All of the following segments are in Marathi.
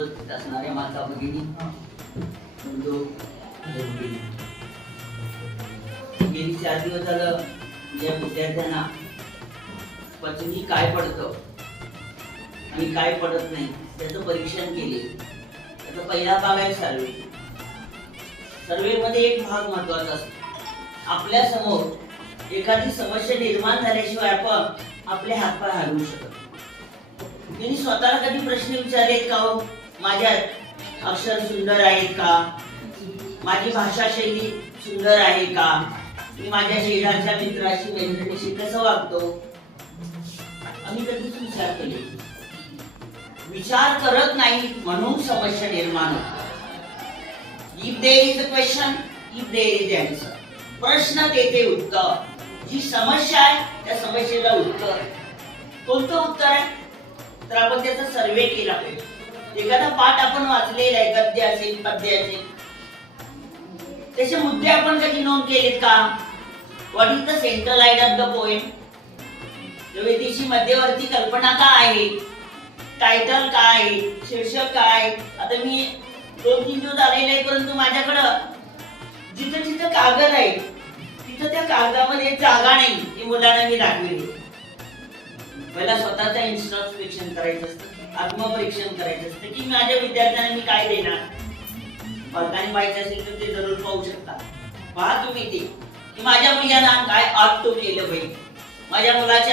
उपस्थित असणाऱ्या माता भगिनी. बंधू आणि भगिनी. गेली चार दिवस झालं या विद्यार्थ्यांना पचनी काय पडतं आणि काय पडत नाही त्याचं परीक्षण केले. त्याचा पहिला भाग आहे सर्वे. सर्वे मध्ये एक भाग महत्त्वाचा असतो. आपल्यासमोर एखादी समस्या निर्माण झाल्याशिवाय आपण आपले हातपाय हलवू शकत. त्यांनी स्वतःला कधी प्रश्न विचारलेत का हो? माझ्यात अक्षर सुंदर आहे का? माझी भाषा शैली सुंदर आहे का? मी माझ्या शेजारच्या मित्राशी मैत्रिणीशी कसं वागतो? आम्ही कधीच विचार केले विचार करत नाही म्हणून समस्या निर्माण होते. If there is a question if there is answer प्रश्न तेथे उत्तर. जी समस्या आहे त्या समस्येला उत्तर. कोणतं उत्तर आहे? तर आपण त्याचा सर्वे केला पाहिजे. एखादा पाठ आपण वाचलेला आहे गद्य असेल पद्य असेल. त्याचे मुद्दे आपण कधी नोंद केलेत का? What is the central idea of the poem वेदीची मध्यवर्ती कल्पना काय आहे? टायटल काय आहे? शीर्षक काय आता मी दोन तीन दिवस आलेले आहे परंतु माझ्याकडं जिथं जिथं कागद आहे तिथं त्या कागदामध्ये जागा नाही ती मुलांना मी दाखवली. पहिला स्वतःचा इन्स्ट्रॉस्पेक्शन करायचं असतं आत्मपरीक्षण करायचं असतं की माझ्या विद्यार्थ्यांना मी काय देणार? पालकांनी पाहिजे असेल तर ते जरूर पाहू शकता पहा तुम्ही ते की माझ्या मुलांना काय ऑप्टो केलं पाहिजे? माझ्या मुलाचे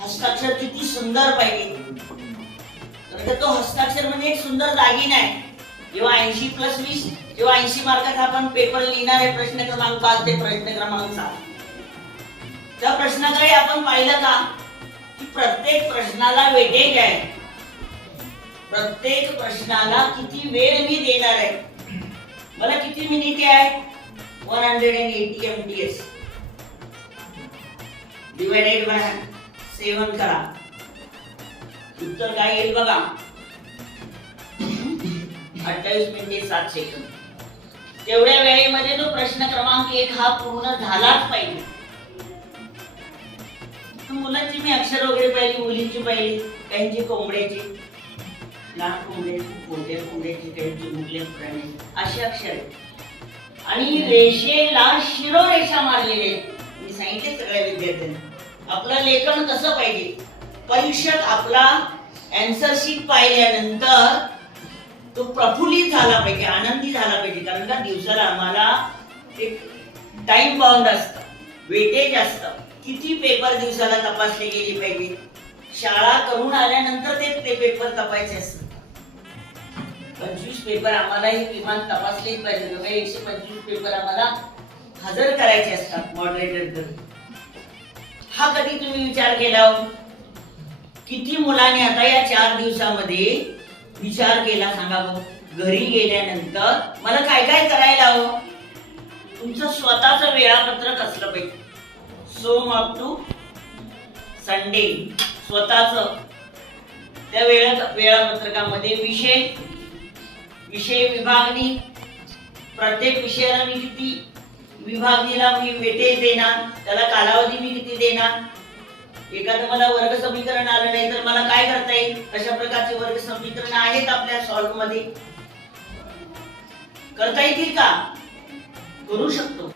हस्ताक्षर किती सुंदर पाहिजे. तर तो हस्ताक्षर म्हणजे एक सुंदर दागिना आहे. जेव्हा ऐंशी प्लस वीस जेव्हा ऐंशी मार्काचा आपण पेपर लिहिणार आहे प्रश्न क्रमांक पाच ते प्रश्न क्रमांक सात. त्या प्रश्नाकडे आपण पाहिलं का? प्रत्येक प्रश्नाला वेटेज आहे प्रत्येक प्रश्नाला किती वेळ मी देणार आहे? मला किती मिनिटे आहे one hundred and eighty M T S divided by seven करा. उत्तर काय येईल बघा? अठ्ठावीस मिनिटे सात सेकंद तेवढ्या वेळेमध्ये तो प्रश्न क्रमांक एक हा पूर्ण झालाच पाहिजे. मुलांची मी अक्षर वगैरे पाहिली मुलींची पाहिली काहींची कोंबड्याची. लहान कोंबड्याची कोणत्या कोंबड्याची काहींची मुगल्या प्राणी असे अक्षर आहेत. आणि रेषेला शिरोरेषा मारलेले आहेत. मी सांगितले सगळ्या विद्यार्थ्यांना. आपलं लेखन कसं पाहिजे? परीक्षक आपला अँसर शीट पाहिल्यानंतर तो प्रफुल्लित झाला पाहिजे आनंदी झाला पाहिजे. कारण का दिवसाला आम्हाला एक टाइम बाउंड असतं वेटेज असतं. किती पेपर दिवसाला तपासले गेले पाहिजे? शाळा करून आल्यानंतर ते ते पेपर तपायचे असतात. पंचवीस पेपर आम्हाला हे किमान तपासलेच पाहिजे. बघा एकशे पंचवीस पेपर आम्हाला हजर करायचे असतात मॉडरेटर हा कधी तुम्ही विचार केला हो? किती मुलांनी आता या चार दिवसामध्ये विचार केला सांगा बघ घरी गेल्यानंतर मला काय काय करायला हवं? तुमचं स्वतःचं वेळापत्रक असलं पाहिजे. सोम अप टू संडे स्वतःच. त्या वेळा वेळापत्रकामध्ये विषय विषय विभागणी प्रत्येक विषयाला मी किती विभागणीला मी वेटेज देणार त्याला कालावधी मी किती देणार? एखादं मला वर्ग समीकरण आलं नाही तर मला काय करता येईल? अशा प्रकारचे वर्ग समीकरण आहेत आपल्या सॉल्वमध्ये करता येतील का? करू शकतो.